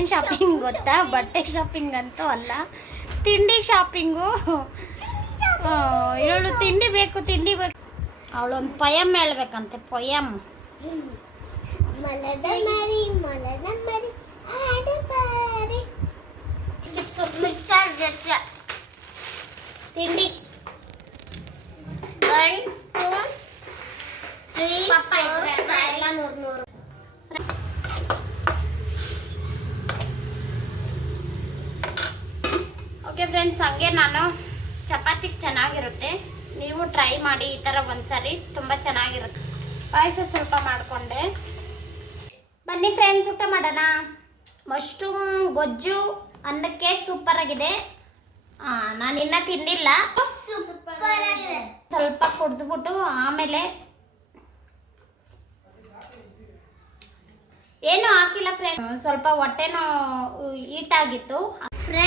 ಏನು ಶಾಪಿಂಗ್ ಗೊತ್ತಾ? ಬಟ್ಟೆ ಶಾಪಿಂಗ್ ಅಂತೂ ಅಲ್ಲ, ತಿಂಡಿ ಶಾಪಿಂಗು. ಇವಳು ತಿಂಡಿ ಬೇಕು ಅವಳೊಂದು ಪೊಯಮ್ ಹೇಳ್ಬೇಕಂತೆ, ಪೊಯಮ್. ಮಲದ ಮರಿ ಆಡಬಾರಿ ತಿಂಡಿ ಎಲ್ಲ 100. ಓಕೆ ಫ್ರೆಂಡ್ಸ್, ಹಂಗೆ ನಾನು ಚಪಾತಿಗೆ ಚೆನ್ನಾಗಿರುತ್ತೆ, ನೀವು ಟ್ರೈ ಮಾಡಿ ಈ ಥರ ಒಂದ್ಸರಿ, ತುಂಬ ಚೆನ್ನಾಗಿರುತ್ತೆ. ಪಾಯಸ ಸ್ವಲ್ಪ ಮಾಡಿಕೊಂಡೆ. ಬನ್ನಿ ಫ್ರೆಂಡ್ಸ್, ಊಟ ಮಾಡೋಣ. ಮಶ್ರೂಮ್ ಗೊಜ್ಜು ಅನ್ನಕ್ಕೆ ಸೂಪರ್ ಆಗಿದೆ. ನಾನು ಇನ್ನೂ ತಿಂದಿಲ್ಲ, ಸ್ವಲ್ಪ ಕುಡಿದ್ಬಿಟ್ಟು ಆಮೇಲೆ ಏನು ಹಾಕಿಲ್ಲ ಫ್ರೆಂಡ್ಸ್, ಸ್ವಲ್ಪ ಹೊಟ್ಟೆನೂ ಹೀಟಾಗಿತ್ತು.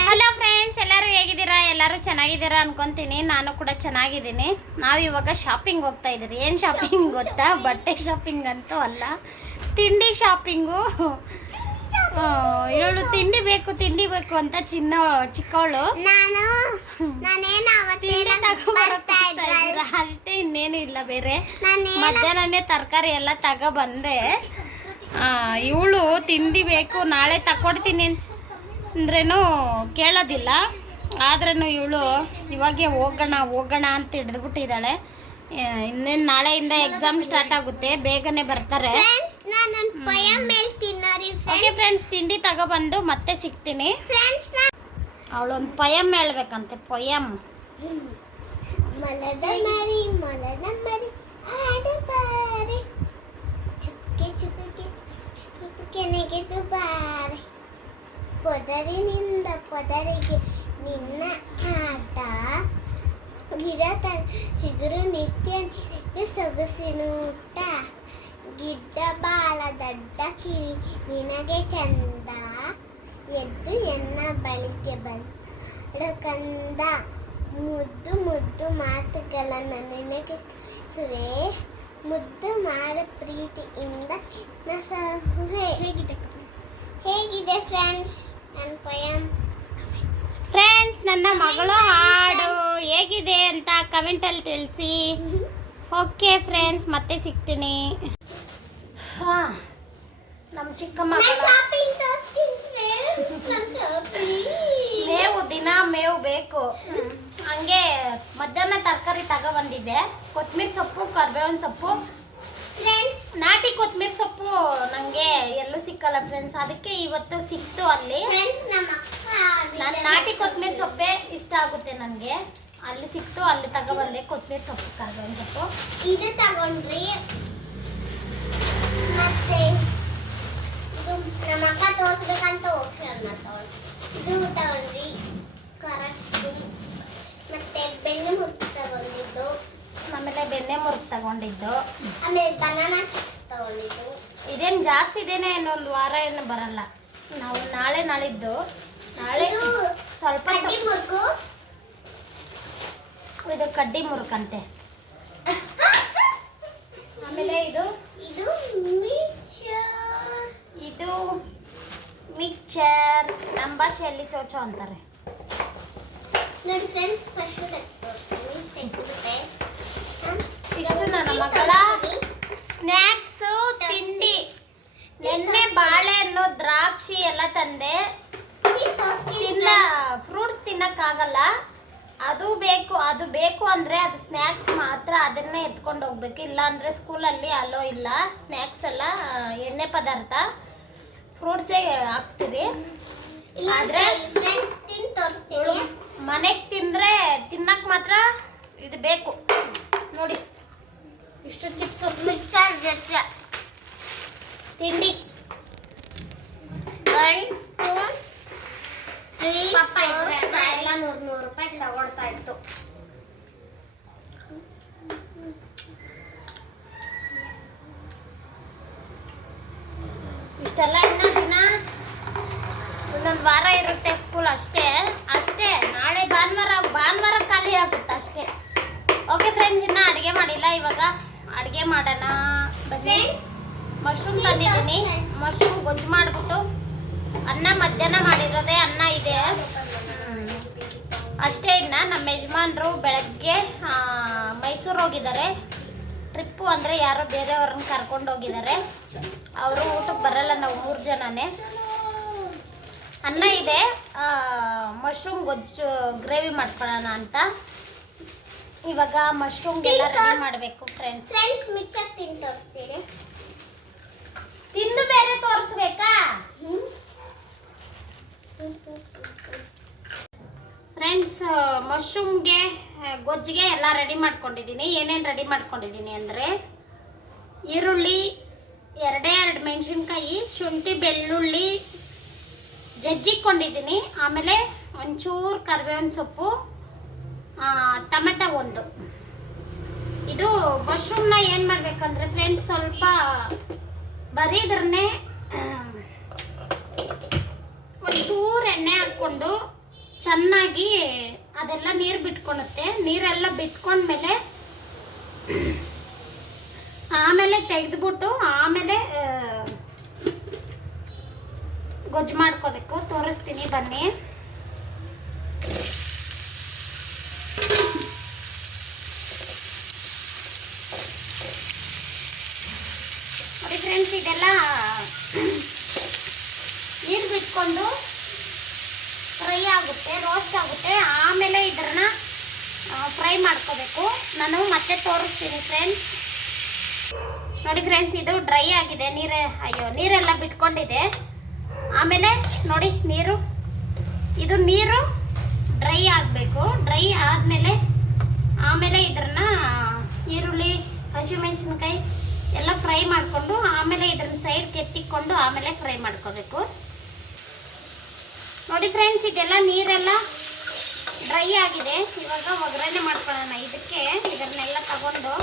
ಹಲೋ ಫ್ರೆಂಡ್ಸ್, ಎಲ್ಲರೂ ಹೇಗಿದ್ದೀರಾ? ಎಲ್ಲರೂ ಚೆನ್ನಾಗಿದ್ದೀರಾ ಅನ್ಕೊಂತೀನಿ. ನಾನು ಕೂಡ ಚೆನ್ನಾಗಿದ್ದೀನಿ. ನಾವು ಇವಾಗ ಶಾಪಿಂಗ್ ಹೋಗ್ತಾ ಇದ್ದೀರಿ. ಏನು ಶಾಪಿಂಗ್ ಗೊತ್ತಾ? ಬಟ್ಟೆ ಶಾಪಿಂಗ್ ಅಂತೂ ಅಲ್ಲ, ತಿಂಡಿ ಶಾಪಿಂಗು. ಇವಳು ತಿಂಡಿ ಬೇಕು ಅಂತ ಚಿಕ್ಕವಳು ಅಷ್ಟೇ, ಇನ್ನೇನು ಇಲ್ಲ ಬೇರೆ. ಮಧ್ಯಾಹ್ನನೇ ತರಕಾರಿ ಎಲ್ಲ ತಗೊಬಂದೆ. ಇವಳು ತಿಂಡಿ ಬೇಕು, ನಾಳೆ ತಕೊಡ್ತೀನಿ ಅಂದ್ರೇನು ಕೇಳೋದಿಲ್ಲ. ಆದ್ರೂ ಇವಳು ಇವಾಗೆ ಹೋಗೋಣ ಅಂತ ಹಿಡಿದ್ಬಿಟ್ಟಿದ್ದಾಳೆ. ಇನ್ನೇನು ನಾಳೆಯಿಂದ ಎಕ್ಸಾಮ್ ಸ್ಟಾರ್ಟ್ ಆಗುತ್ತೆ, ಬೇಗನೆ ಬರ್ತಾರೆ. ಓಕೆ ಫ್ರೆಂಡ್ಸ್, ತಿಂಡಿ ತಗೊಬಂದು ಮತ್ತೆ ಸಿಗ್ತೀನಿ. ಅವಳೊಂದು ಪೊಯಮ್ ಹೇಳ್ಬೇಕಂತೆ, ಪೊಯಮ್. ಮಲದ ಮರಿ ಆಡಬಾರಿ ಚುಪ್ಪಿಗೆ ನೆಗೆದು ಬಾರಿ ಪೊದರಿನಿಂದ ಪೊದರಿಗೆ ನಿನ್ನ ಆಟ ಗಿಡ ಚಿಗುರು ನಿತ್ಯ ಸೊಗಸಿನ ಊಟ ಗಿಡ್ಡ ಬಾಳ ದಡ್ಡ ಕಿವಿ ನಿನಗೆ ಚಂದ ಎದ್ದು ಎನ್ನ ಬಳಿಗೆ ಬಂದ ಕಂದ ಮುದ್ದು ಮಾತುಗಳನ್ನು ನಿನಗೆ ಸುವೆ ಮುದ್ದು ಮಾಡು ಪ್ರೀತಿಯಿಂದ ಹೇಗಿದೆ ಫ್ರೆಂಡ್ಸ್ ನನ್ನ ಪೊಯಮ್? ಫ್ರೆಂಡ್ಸ್, ನನ್ನ ಮಗಳು ಹಾಡು ಹೇಗಿದೆ ಅಂತ ಕಮೆಂಟಲ್ಲಿ ತಿಳಿಸಿ. ಓಕೆ ಫ್ರೆಂಡ್ಸ್, ಮತ್ತೆ ಸಿಗ್ತೀನಿ. ನಮ್ಮ ಚಿಕ್ಕ ಮಗಳು ಮೇವು ಬೇಕು. ಹಂಗೆ ಮಧ್ಯಾಹ್ನ ತರಕಾರಿ ತಗೊಬಂದಿದ್ದೆ. ಕೊತ್ತಂಬರಿ ಸೊಪ್ಪು, ಕರಿಬೇವಿನ ಸೊಪ್ಪು. ಫ್ರೆಂಡ್ಸ್, ನಾಟಿ ಕೊತ್ತಂಬರಿ ಸೊಪ್ಪು ನನಗೆ ಎಲ್ಲೂ ಸಿಕ್ಕಲ್ಲ ಫ್ರೆಂಡ್ಸ್, ಅದಕ್ಕೆ ಇವತ್ತು ಸಿಕ್ತು ಅಲ್ಲಿ. ನಾನು ನಾಟಿ ಕೊತ್ತಂಬರಿ ಸೊಪ್ಪೇ ಇಷ್ಟ ಆಗುತ್ತೆ ನನಗೆ. ಅಲ್ಲಿ ಸಿಕ್ತು, ಅಲ್ಲಿ ತಗೊಬಂದೆ ಕೊತ್ತಂಬರಿ ಸೊಪ್ಪು, ಕರಿಬೇವಿನ ಸೊಪ್ಪು. ಇದು ತಗೊಂಡ್ರಿ. ಮತ್ತೆ ಇದು ನಮ್ಮ ಅಕ್ಕ ತೋರಿಸ್ಬೇಕಂತ ಇದು ತಗೊಂಡ್ರಿ. ಕರಷ್ಟು ಮತ್ತೆ ಬೆಣ್ಣೆ ಮುರುಕು ತಗೊಂಡಿದ್ದು, ಆಮೇಲೆ ಬೆಣ್ಣೆ ಮುರುಕು ತಗೊಂಡಿದ್ದು, ಆಮೇಲೆ ಬನಾನಾ ಚಿಪ್ಸ್ ತಗೊಂಡಿದ್ದು. ಇದೇನು ಜಾಸ್ತಿ ಇದೇನೆ, ಇನ್ನೊಂದು ವಾರ ಏನು ಬರಲ್ಲ. ನಾವು ನಾಳಿದ್ದು ನಾಳೆ ಸ್ವಲ್ಪ ಕಡ್ಡಿ ಮುರುಕು. ಇದು ಕಡ್ಡಿ ಮುರುಕಂತೆ. ಆಮೇಲೆ ಇದು ಮಿಕ್ಚರ್, ನಮ್ಮ ಭಾಷೆಯಲ್ಲಿ ಚೋಚೋ ಅಂತಾರೆ. ನೋಡಿ ಫ್ರೆಂಡ್ಸ್, ಇಷ್ಟು ನನ್ನ ಮಗಳ ಸ್ನ್ಯಾಕ್ಸು ತಿಂಡಿ. ನೆನ್ನೆ ಬಾಳೆಹಣ್ಣು, ದ್ರಾಕ್ಷಿ ಎಲ್ಲ ತಂದೆ. ಫ್ರೂಟ್ಸ್ ತಿನ್ನಕ್ಕಾಗಲ್ಲ, ಅದು ಬೇಕು ಅಂದರೆ ಅದು ಸ್ನ್ಯಾಕ್ಸ್ ಮಾತ್ರ, ಅದನ್ನೇ ಎತ್ಕೊಂಡು ಹೋಗ್ಬೇಕು. ಇಲ್ಲ ಅಂದರೆ ಸ್ಕೂಲಲ್ಲಿ ಅಲೋ ಇಲ್ಲ ಸ್ನ್ಯಾಕ್ಸ್ ಎಲ್ಲ, ಎಣ್ಣೆ ಪದಾರ್ಥ. ಫ್ರೂಟ್ಸೇ ಹಾಕ್ತೀರಿ. ಆದರೆ ಮನೆಗೆ ತಿಂದರೆ ತಿನ್ನಕ್ಕೆ ಮಾತ್ರ ಇದು ಬೇಕು. ನೋಡಿ ಇಷ್ಟು ಚಿಪ್ಸು, ತಿಂಡಿ. ಪಪ್ಪ ಎಲ್ಲ 100 ರೂಪಾಯಿ ತಗೊಳ್ತಾ ಇತ್ತು. ಇಷ್ಟೆಲ್ಲ ಇನ್ನೂ ದಿನ ಇನ್ನೊಂದು ವಾರ ಇರುತ್ತೆ ಸ್ಕೂಲ್, ಅಷ್ಟೇ. ನಾಳೆ ಭಾನುವಾರ ಖಾಲಿ ಆಗುತ್ತೆ ಅಷ್ಟೇ. ಓಕೆ ಫ್ರೆಂಡ್ಸ್, ಇನ್ನೂ ಅಡುಗೆ ಮಾಡಿಲ್ಲ. ಇವಾಗ ಅಡುಗೆ ಮಾಡೋಣ. ಮಶ್ರೂಮ್ ತಂದಿದ್ದೀನಿ, ಮಶ್ರೂಮ್ ಗೊಜ್ಜು ಮಾಡಿಬಿಟ್ಟು ಅನ್ನ ಮಧ್ಯಾಹ್ನ ಮಾಡಿರೋದೇ ಅನ್ನ ಇದೆ. ಅಷ್ಟೇ. ಇನ್ನು ನಮ್ಮ ಯಜಮಾನ್ರು ಬೆಳಗ್ಗೆ ಮೈಸೂರು ಹೋಗಿದ್ದಾರೆ. ಟ್ರಿಪ್ಪು ಅಂದರೆ ಯಾರೋ ಬೇರೆಯವ್ರನ್ನ ಕರ್ಕೊಂಡು ಹೋಗಿದ್ದಾರೆ. ಅವರು ಊಟಕ್ಕೆ ಬರಲ್ಲ, ನಾವು 3 ಜನನೇ. ಅನ್ನ ಇದೆ, ಮಶ್ರೂಮ್ ಗೊಜ್ಜು ಗ್ರೇವಿ ಮಾಡ್ಕೊಳ್ಳೋಣ ಅಂತ. ಇವಾಗ ಮಶ್ರೂಮ್ಗೆಲ್ಲ ರೆಡಿ ಮಾಡಬೇಕು ಫ್ರೆಂಡ್ಸ್. ಮಿಕ್ಸರ್ ತಿಂದು ತೋರಿಸ್ತೀರಿ? ತಿಂದು ಬೇರೆ ತೋರಿಸ್ಬೇಕಾ ಫ್ರೆಂಡ್ಸ್? ಮಶ್ರೂಮ್ಗೆ ಗೊಜ್ಜಿಗೆ ಎಲ್ಲ ರೆಡಿ ಮಾಡ್ಕೊಂಡಿದ್ದೀನಿ. ಏನೇನು ರೆಡಿ ಮಾಡ್ಕೊಂಡಿದ್ದೀನಿ ಅಂದರೆ ಈರುಳ್ಳಿ, 2 ಮೆಣಸಿನ್ಕಾಯಿ, ಶುಂಠಿ ಬೆಳ್ಳುಳ್ಳಿ ಜಜ್ಜಿಕೊಂಡಿದ್ದೀನಿ. ಆಮೇಲೆ ಒಂಚೂರು ಕರಿಬೇವಿನ ಸೊಪ್ಪು, ಟೊಮೆಟೊ 1. ಇದು ಮಶ್ರೂಮ್ನ ಏನು ಮಾಡಬೇಕಂದ್ರೆ ಫ್ರೆಂಡ್ಸ್, ಸ್ವಲ್ಪ ಬರೀದ್ರನ್ನೇ ಒಂಚೂರು ಎಣ್ಣೆ ಹಾಕ್ಕೊಂಡು ಚೆನ್ನಾಗಿ ಅದೆಲ್ಲ ನೀರು ಬಿಟ್ಕೊಳುತ್ತೆ. ನೀರೆಲ್ಲ ಬಿಟ್ಕೊಂಡ್ಮೇಲೆ ಆಮೇಲೆ ತೆಗೆದ್ಬಿಟ್ಟು ಆಮೇಲೆ ಗೊಜ್ಜು ಮಾಡ್ಕೋಬೇಕು. ತೋರಿಸ್ತೀನಿ ಬನ್ನಿ. ನೋಡಿ ಫ್ರೆಂಡ್ಸ್, ಇದೆಲ್ಲ ನೀರು ಬಿಟ್ಕೊಂಡು ಫ್ರೈ ಆಗುತ್ತೆ, ರೋಸ್ಟ್ ಆಗುತ್ತೆ. ಆಮೇಲೆ ಇದನ್ನ ಫ್ರೈ ಮಾಡ್ಕೋಬೇಕು. ನಾನು ಮತ್ತೆ ತೋರಿಸ್ತೀನಿ ಫ್ರೆಂಡ್ಸ್. ನೋಡಿ ಫ್ರೆಂಡ್ಸ್, ಇದು ಡ್ರೈ ಆಗಿದೆ. ನೀರೆಲ್ಲ ಬಿಟ್ಕೊಂಡಿದೆ. ಆಮೇಲೆ ನೋಡಿ ನೀರು ಡ್ರೈ ಆಗಬೇಕು. ಡ್ರೈ ಆದಮೇಲೆ ಆಮೇಲೆ ಇದನ್ನ ಈರುಳ್ಳಿ, ಹಸಿಮೆಣಸಿನ್ಕಾಯಿ ಎಲ್ಲ ಫ್ರೈ ಮಾಡಿಕೊಂಡು ಆಮೇಲೆ ಇದನ್ನ ಸೈಡ್ಗೆ ಎತ್ತಿಕೊಂಡು ಆಮೇಲೆ ಫ್ರೈ ಮಾಡ್ಕೋಬೇಕು. ನೋಡಿ ಫ್ರೆಂಡ್ಸ್, ಇದೆಲ್ಲ ನೀರೆಲ್ಲ ಡ್ರೈ ಆಗಿದೆ. ಇವಾಗ ಒಗ್ಗರಣೆ ಮಾಡ್ಕೊಳ್ಳೋಣ. ಇದಕ್ಕೆ ಇದನ್ನೆಲ್ಲ ತಗೊಂಡು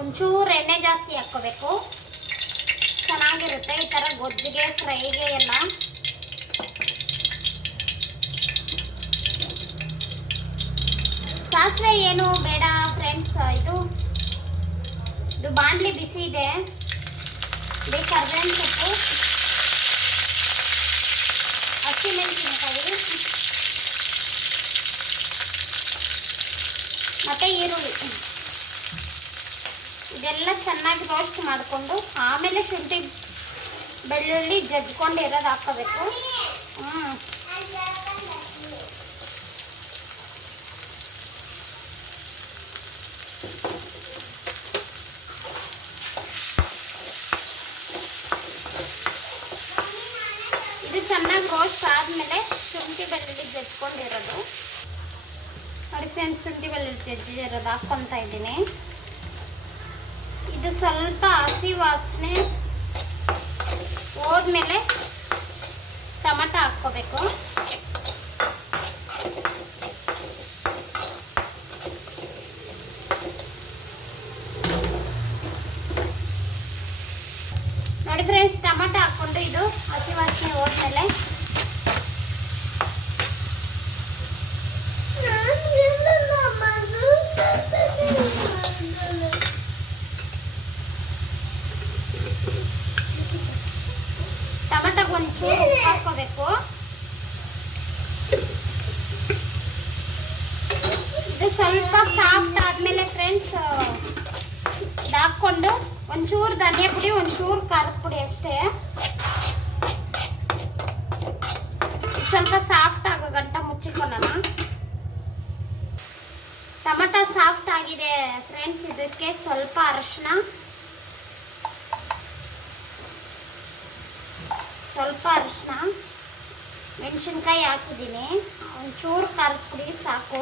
ಒಂಚೂರು ಎಣ್ಣೆ ಜಾಸ್ತಿ ಹಾಕ್ಕೋಬೇಕು. ಚೆನ್ನಾಗಿರುತ್ತೆ ಈ ಥರ ಗೊಜ್ಜಿಗೆ, ಫ್ರೈಗೆ ಎಲ್ಲ. ಸಾಸಿವೆ ಏನು ಬೇಡ ಫ್ರೆಂಡ್ಸ್. ಇದು ಬಾಣಲಿ ಬಿಸಿ ಇದೆ. ಇದು ಕರಿಬೇವಿನ ಸೊಪ್ಪು, ಹಸಿಮೆಣಸಿನಕಾಯಿ ಮತ್ತು ಈರುಳ್ಳಿ ಇದೆಲ್ಲ ಚೆನ್ನಾಗಿ ರೋಸ್ಟ್ ಮಾಡಿಕೊಂಡು ಆಮೇಲೆ ಶುಂಠಿ ಬೆಳ್ಳುಳ್ಳಿ ಜಜ್ಕೊಂಡು ಇರೋದು ಹಾಕೋಬೇಕು. ಇದು ಚೆನ್ನಾಗಿ ರೋಸ್ಟ್ ಆದಮೇಲೆ ಶುಂಠಿ ಬೆಳ್ಳುಳ್ಳಿ ಜಜ್ಕೊಂಡಿರೋದು. ನೋಡಿ ಫ್ರೆಂಡ್ಸ್, ಶುಂಠಿ ಬೆಳ್ಳುಳ್ಳಿ ಜಜ್ಜಿರೋದು ಹಾಕ್ಕೊತಾ ಇದ್ದೀನಿ. ಇದು ಸ್ವಲ್ಪ ಹಸಿ ವಾಸನೆ ಹೋದ್ಮೇಲೆ ಟೊಮೆಟೊ ಹಾಕ್ಕೋಬೇಕು. ನೋಡಿ ಫ್ರೆಂಡ್ಸ್, ಟೊಮೆಟೊ ಹಾಕ್ಕೊಂಡು ಇದು ಹಸಿ ವಾಸನೆ ಹೋದ್ಮೇಲೆ ಟೊಮೆಟೊಗೆ ಒಂಚೂರು ಉಪ್ಪು ಹಾಕ್ಕೋಬೇಕು. ಇದು ಸ್ವಲ್ಪ ಸಾಫ್ಟ್ ಆದಮೇಲೆ ಫ್ರೆಂಡ್ಸ್ ಇದು ಹಾಕ್ಕೊಂಡು ಒಂಚೂರು ಧನಿಯಾ ಪುಡಿ, ಒಂಚೂರು ಖಾರದ ಪುಡಿ ಅಷ್ಟೇ. ಸ್ವಲ್ಪ ಸಾಫ್ಟ್ ಆಗೋ ಗಂಟ ಮುಚ್ಚಿಕೊಳ್ಳೋಣ. ಟೊಮೆಟೊ ಸಾಫ್ಟ್ ಆಗಿದೆ ಫ್ರೆಂಡ್ಸ್. ಇದಕ್ಕೆ ಸ್ವಲ್ಪ ಅರಿಶಿನ, ಮೆಣಸಿನ್ಕಾಯಿ ಹಾಕಿದ್ದೀನಿ. ಒಂಚೂರು ಖಾರದ ಪುಡಿ ಸಾಕು,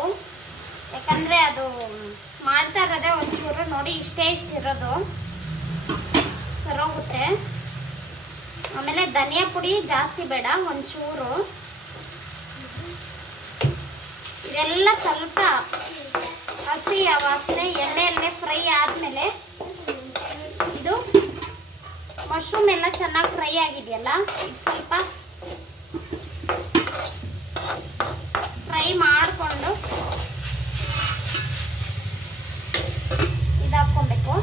ಯಾಕಂದರೆ ಅದು ಮಾಡ್ತಾ ಇರೋದೇ ಒಂಚೂರು. ನೋಡಿ ಇಷ್ಟೇ ಇರೋದು ಸರೋಗುತ್ತೆ. ಆಮೇಲೆ ಧನಿಯಾ ಪುಡಿ ಜಾಸ್ತಿ ಬೇಡ, ಒಂಚೂರು. ಇದೆಲ್ಲ ಸ್ವಲ್ಪ ಹಸಿ ವಾಸನೆ ಎಣ್ಣೆಯಲ್ಲೇ ಫ್ರೈ ಆದಮೇಲೆ ಇದು ಮಶ್ರೂಮ್ ಎಲ್ಲ ಚೆನ್ನಾಗಿ ಫ್ರೈ ಆಗಿದೆಯಲ್ಲ, ಇದು ಸ್ವಲ್ಪ ಫ್ರೈ ಮಾಡಿಕೊಂಡು ಇದಾಕ್ಕೊಬೇಕು.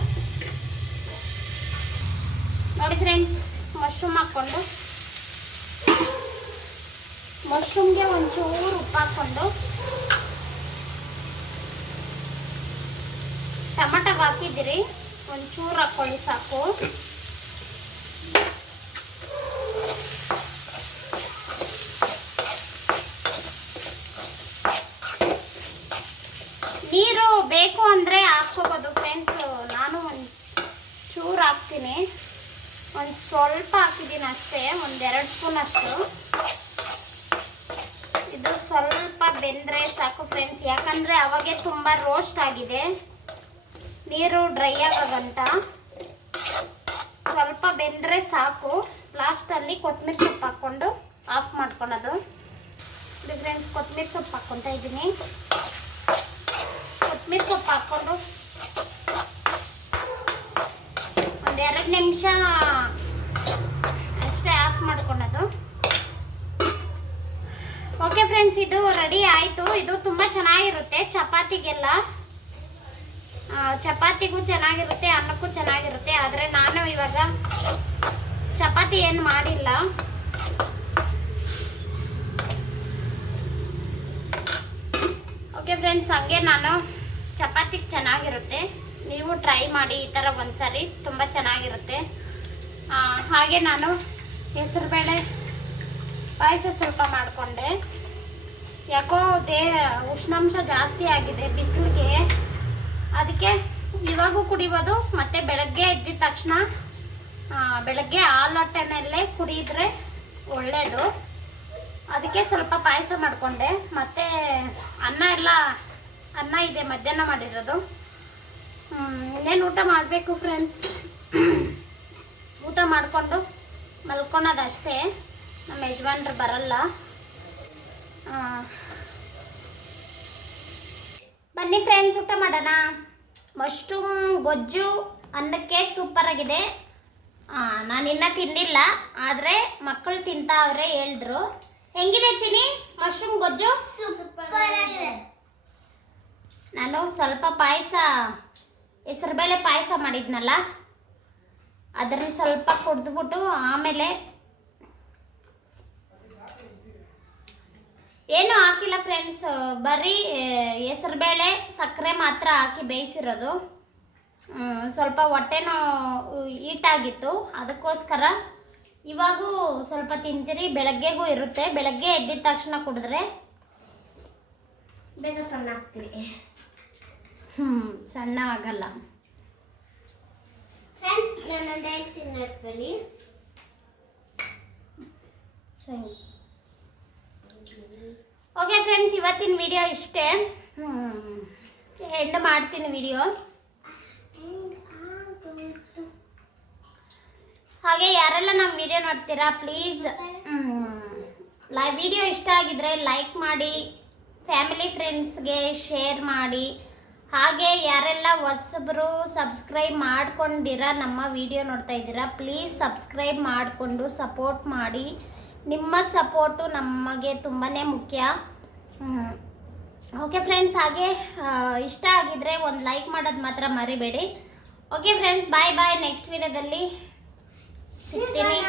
ನೋಡಿ ಫ್ರೆಂಡ್ಸ್, ಮಶ್ರೂಮ್ ಹಾಕ್ಕೊಂಡು ಮಶ್ರೂಮ್ಗೆ ಒಂಚೂರು ಉಪ್ಪು ಹಾಕ್ಕೊಂಡು ಟೊಮಟೊ ಹಾಕಿದ್ದೀರಿ, ಒಂಚೂರು ಹಾಕ್ಕೊಳ್ಳಿ ಸಾಕು. ನೀರು ಬೇಕು ಅಂದರೆ ಹಾಕ್ಕೋಬೋದು ಫ್ರೆಂಡ್ಸ್. ನಾನು ಒಂದು ಚೂರು ಹಾಕ್ತೀನಿ, ಒಂದು ಸ್ವಲ್ಪ ಹಾಕಿದ್ದೀನಿ ಅಷ್ಟೇ, 1-2 ಸ್ಪೂನ್ ಅಷ್ಟು. ಇದು ಸ್ವಲ್ಪ ಬೆಂದರೆ ಸಾಕು ಫ್ರೆಂಡ್ಸ್, ಯಾಕಂದರೆ ಅವಾಗೆ ತುಂಬ ರೋಸ್ಟ್ ಆಗಿದೆ, ನೀರು ಡ್ರೈ ಆಗಂಟ. ಸ್ವಲ್ಪ ಬೆಂದರೆ ಸಾಕು. ಲಾಸ್ಟಲ್ಲಿ ಕೊತ್ತಂಬರಿ ಸೊಪ್ಪು ಹಾಕ್ಕೊಂಡು ಆಫ್ ಮಾಡ್ಕೊಳೋದು. ಇದು ಫ್ರೆಂಡ್ಸ್, ಕೊತ್ತಂಬರಿ ಸೊಪ್ಪು ಹಾಕ್ಕೊತಾ ಇದ್ದೀನಿ. ಕೊತ್ತಂಬರಿ ಸೊಪ್ಪು ಹಾಕ್ಕೊಂಡು 1-2 ನಿಮಿಷ ಅಷ್ಟೇ ಆಫ್ ಮಾಡ್ಕೊಳೋದು. ಓಕೆ ಫ್ರೆಂಡ್ಸ್, ಇದು ರೆಡಿ ಆಯಿತು. ಇದು ತುಂಬ ಚೆನ್ನಾಗಿರುತ್ತೆ ಚಪಾತಿಗೆಲ್ಲ, ಚಪಾತಿಗೂ ಚೆನ್ನಾಗಿರುತ್ತೆ, ಅನ್ನಕ್ಕೂ ಚೆನ್ನಾಗಿರುತ್ತೆ. ಆದರೆ ನಾನು ಇವಾಗ ಚಪಾತಿ ಏನು ಮಾಡಿಲ್ಲ. ಓಕೆ ಫ್ರೆಂಡ್ಸ್, ಹಂಗೆ ನಾನು ಚಪಾತಿಗೆ ಚೆನ್ನಾಗಿರುತ್ತೆ. ನೀವು ಟ್ರೈ ಮಾಡಿ ಈ ಥರ ಒಂದ್ಸರಿ, ತುಂಬ ಚೆನ್ನಾಗಿರುತ್ತೆ. ಹಾಗೆ ನಾನು ಹೆಸರುಬೇಳೆ ಪಾಯಸ ಸ್ವಲ್ಪ ಮಾಡಿಕೊಂಡೆ. ಯಾಕೋ ಉಷ್ಣಾಂಶ ಜಾಸ್ತಿ ಆಗಿದೆ ಬಿಸಿಲಿಗೆ, ಅದಕ್ಕೆ ಇವಾಗೂ ಕುಡಿಬೋದು. ಮತ್ತು ಬೆಳಗ್ಗೆ ಎದ್ದಿದ ತಕ್ಷಣ ಬೆಳಗ್ಗೆ ಹಾಲು ಹೊಟ್ಟೆನಲ್ಲೇ ಕುಡಿದ್ರೆ ಒಳ್ಳೆಯದು. ಅದಕ್ಕೆ ಸ್ವಲ್ಪ ಪಾಯಸ ಮಾಡಿಕೊಂಡೆ. ಮತ್ತು ಅನ್ನ ಇದೆ ಮಧ್ಯಾಹ್ನ ಮಾಡಿರೋದು. ಇನ್ನೇನು ಊಟ ಮಾಡಬೇಕು ಫ್ರೆಂಡ್ಸ್. ಊಟ ಮಾಡಿಕೊಂಡು ಮಲ್ಕೊಳೋದಷ್ಟೇ, ನಮ್ಮ ಯಜಮಾನ್ರು ಬರಲ್ಲ. ಬನ್ನಿ ಫ್ರೆಂಡ್ಸ್, ಊಟ ಮಾಡೋಣ. ಮಶ್ರೂಮ್ ಗೊಜ್ಜು ಅನ್ನಕ್ಕೆ ಸೂಪರಾಗಿದೆ. ನಾನಿನ್ನ ತಿಂದಿಲ್ಲ, ಆದರೆ ಮಕ್ಕಳು ತಿಂತಾವ್ರೆ, ಹೇಳಿದ್ರು. ಹೆಂಗಿದೆ ಚಿನಿ ಮಶ್ರೂಮ್ ಗೊಜ್ಜು? ಸೂಪರ್ ಆಗಿದೆ. ನಾನು ಸ್ವಲ್ಪ ಪಾಯಸ, ಹೆಸರುಬೇಳೆ ಪಾಯಸ ಮಾಡಿದ್ನಲ್ಲ, ಅದನ್ನು ಸ್ವಲ್ಪ ಕುಡಿದ್ಬಿಟ್ಟು ಆಮೇಲೆ ಏನೂ ಹಾಕಿಲ್ಲ ಫ್ರೆಂಡ್ಸ್, ಬರೀ ಹೆಸರುಬೇಳೆ ಸಕ್ಕರೆ ಮಾತ್ರ ಹಾಕಿ ಬೇಯಿಸಿರೋದು. ಸ್ವಲ್ಪ ಹೊಟ್ಟೆನೂ ಹೀಟಾಗಿತ್ತು, ಅದಕ್ಕೋಸ್ಕರ ಇವಾಗೂ ಸ್ವಲ್ಪ ತಿಂತೀರಿ. ಬೆಳಗ್ಗೆಗೂ ಇರುತ್ತೆ, ಬೆಳಗ್ಗೆ ಎದ್ದಿದ ತಕ್ಷಣ ಕುಡಿದ್ರೆ ಬೇಗ ಸಣ್ಣ ಆಗ್ತೀರಿ. ಸಣ್ಣ ಆಗಲ್ಲ ಫ್ರೆಂಡ್ಸ್. ನಾನೊಂದು ಹೇಳ್ತೀನಿ ನೋಡ್ಕೊಳ್ಳಿ. ಸರಿ, ಓಕೆ ಫ್ರೆಂಡ್ಸ್, ಇವತ್ತಿನ ವಿಡಿಯೋ ಇಷ್ಟೇ. ಎಂಡ್ ಮಾಡ್ತೀನಿ ವಿಡಿಯೋ. ಹಾಗೆ ಯಾರೆಲ್ಲ ನಮ್ಮ ವಿಡಿಯೋ ನೋಡ್ತೀರಾ ಪ್ಲೀಸ್ ವಿಡಿಯೋ ಇಷ್ಟ ಆಗಿದ್ರೆ ಲೈಕ್ ಮಾಡಿ, ಫ್ಯಾಮಿಲಿ ಫ್ರೆಂಡ್ಸ್ಗೆ ಶೇರ್ ಮಾಡಿ. ಹಾಗೆ ಯಾರೆಲ್ಲ ಹೊಸಬ್ರು ಸಬ್ಸ್ಕ್ರೈಬ್ ಮಾಡ್ಕೊಂಡಿರ ನಮ್ಮ ವಿಡಿಯೋ ನೋಡ್ತಾ ಇದ್ದೀರಾ, ಪ್ಲೀಸ್ ಸಬ್ಸ್ಕ್ರೈಬ್ ಮಾಡಿಕೊಂಡು ಸಪೋರ್ಟ್ ಮಾಡಿ. ನಿಮ್ಮ ಸಪೋರ್ಟು ನಮಗೆ ತುಂಬಾ ಮುಖ್ಯ. ಓಕೆ ಫ್ರೆಂಡ್ಸ್, ಹಾಗೆ ಇಷ್ಟ ಆಗಿದ್ರೆ ಒಂದು ಲೈಕ್ ಮಾಡೋದು ಮಾತ್ರ ಮರಿಬೇಡಿ. ಓಕೆ ಫ್ರೆಂಡ್ಸ್, ಬಾಯ್ ಬಾಯ್. ನೆಕ್ಸ್ಟ್ ವಿಡಿಯೋದಲ್ಲಿ ಸಿಗ್ತೀನಿ.